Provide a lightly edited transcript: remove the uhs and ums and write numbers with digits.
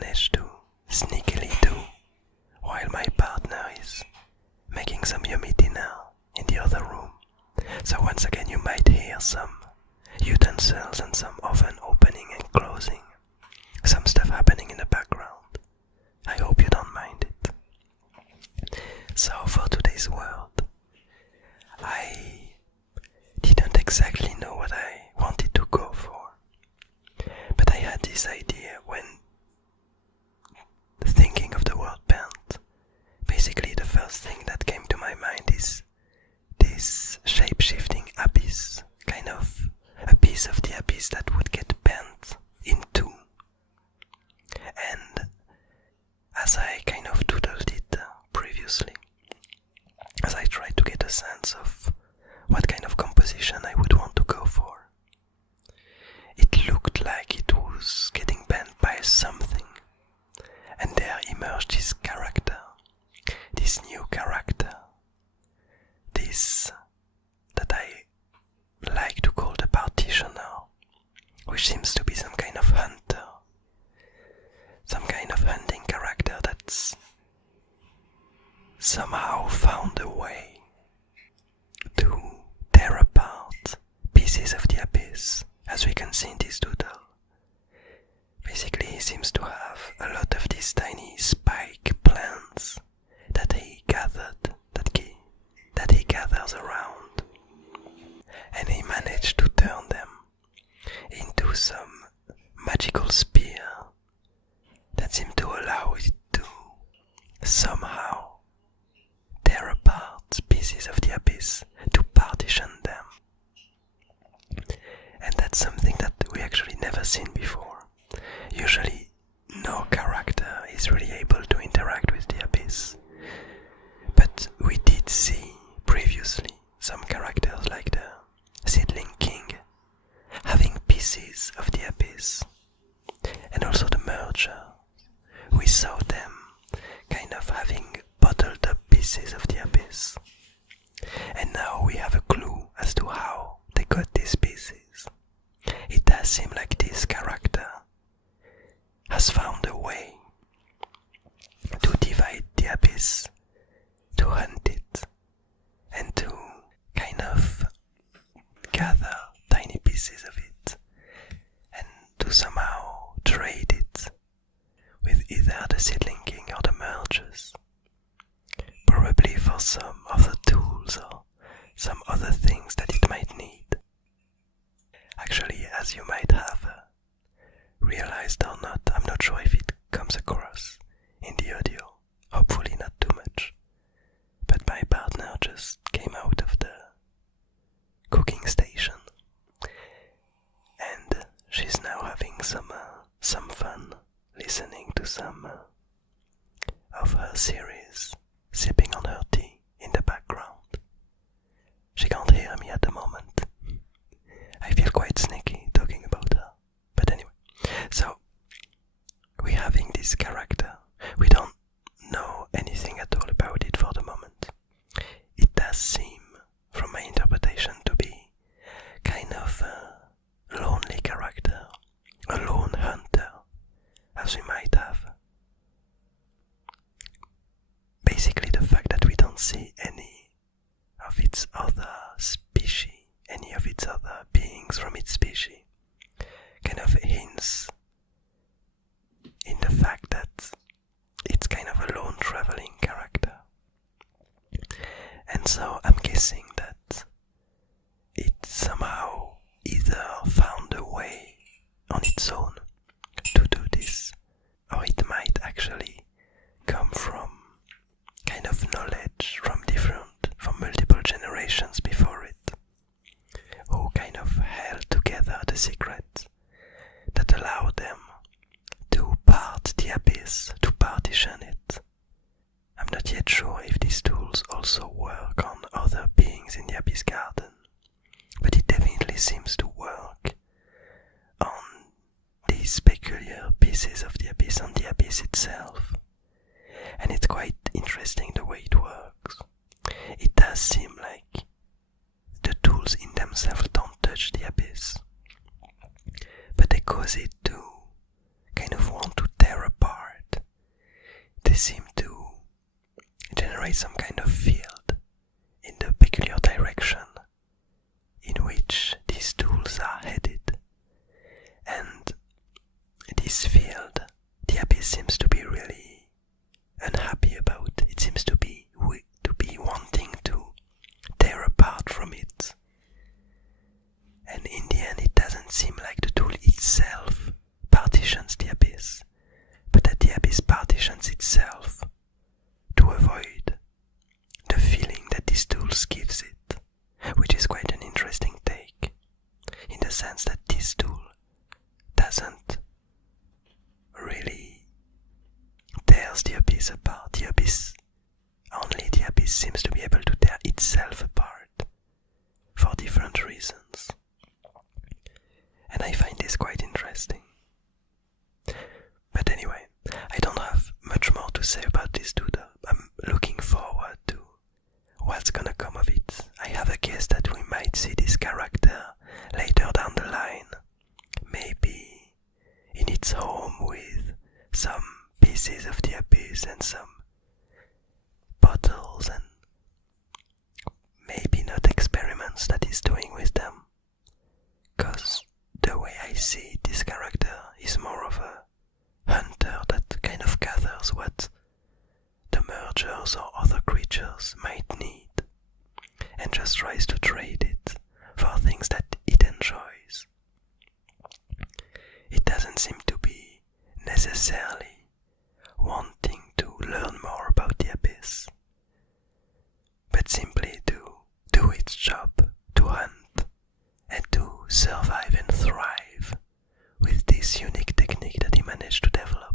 managed to sneakily do while my partner is making some yummy dinner in the other room. So once again you might hear some utensils and some oven opening and closing, some stuff happening in the background. I hope you don't mind it. So for today's word, I didn't exactly know what I wanted to go for, but I had this idea when thinking of the word bent. Basically the first thing that came to my mind is this shape-shifting abyss, kind of a piece of the abyss that would get bent in two. And as I kind of doodled it previously, as I tried to get a sense of what kind of composition I would want to go for, it looked like it was getting bent by something, and there emerged this character, this new character, this that I like to call the Partitioner, which seems to be some kind of hunter, some kind of hunting character that's somehow found a way to tear apart pieces of the abyss, as we can see in this doodle. Basically, he seems to have a lot of these tiny spike plants that he gathers around, and he managed to turn them into some magical spear that seemed to allow it to somehow tear apart pieces of the abyss, to partition them. And that's something that we actually never seen before. Usually no character is really able to interact with the abyss, but we did see previously some characters like the Seedling King having pieces of the abyss, and also the Merger. We saw them kind of having bottled up pieces of the abyss, and now we have a clue as to how they got these pieces. It does seem like this character has found a way to divide the abyss, to hunt it, and to kind of gather tiny pieces of it, and to somehow trade it with either the Seedling King or the Mergers, probably for some other tools or some other things that it might need. Actually, as you might have realized or not, I'm not sure if it comes across in the audio, hopefully not too much, but my partner just came out of the cooking station, and she's now having some fun listening to some of her series, sipping on her tea in the background. She can't hear me at the moment. I feel quite sneaky talking about her, but anyway. So, we're having this character. We don't know anything at all about it for the moment. It does seem, from my interpretation, to be kind of a lonely character, a lone hunter, as we might have. Basically, the fact that we don't see any of its other species, any of its other beings from its species, kind of hints in the fact that it's kind of a lone traveling character. And so I'm guessing that it somehow either found a way on its own to do this, or it might actually come from kind of knowledge from multiple generations before it, who kind of held together the secret that allowed them to part the abyss, to partition it. I'm not yet sure if these tools also work on other beings in the Abyss Garden, but it definitely seems to work on these peculiar pieces of the abyss, on the abyss itself. And it's quite interesting the way it works. It does seem like the tools in themselves don't touch the abyss, but they cause it to kind of want to tear apart they seem to generate some kind of field in the peculiar direction in which these tools are headed. And this field, the abyss seems to be really unhappy about. It seems to be wanting to tear apart from it. And in the end, it doesn't seem like the tool itself partitions the abyss, but that the abyss partitions itself to avoid the feeling that this tool gives it, which is quite an interesting take, in the sense that this tool doesn't really tears the abyss apart. Only the abyss seems to be able to tear itself apart for different reasons. And I find this quite interesting. But anyway, I don't have much more to say about this doodle. I'm looking forward to what's gonna come of it. I have a guess that we might see this character later down the line, maybe in its home with some pieces of the abyss and some bottles and maybe not experiments that he's doing with them. Cause the way I see it, this character is more of a hunter that kind of gathers what the mergers or other creatures might need and just tries to trade it for things that it enjoys. It doesn't seem to be necessarily wanting to learn more about the abyss, but simply to do its job, to hunt and to survive and thrive with this unique technique that he managed to develop.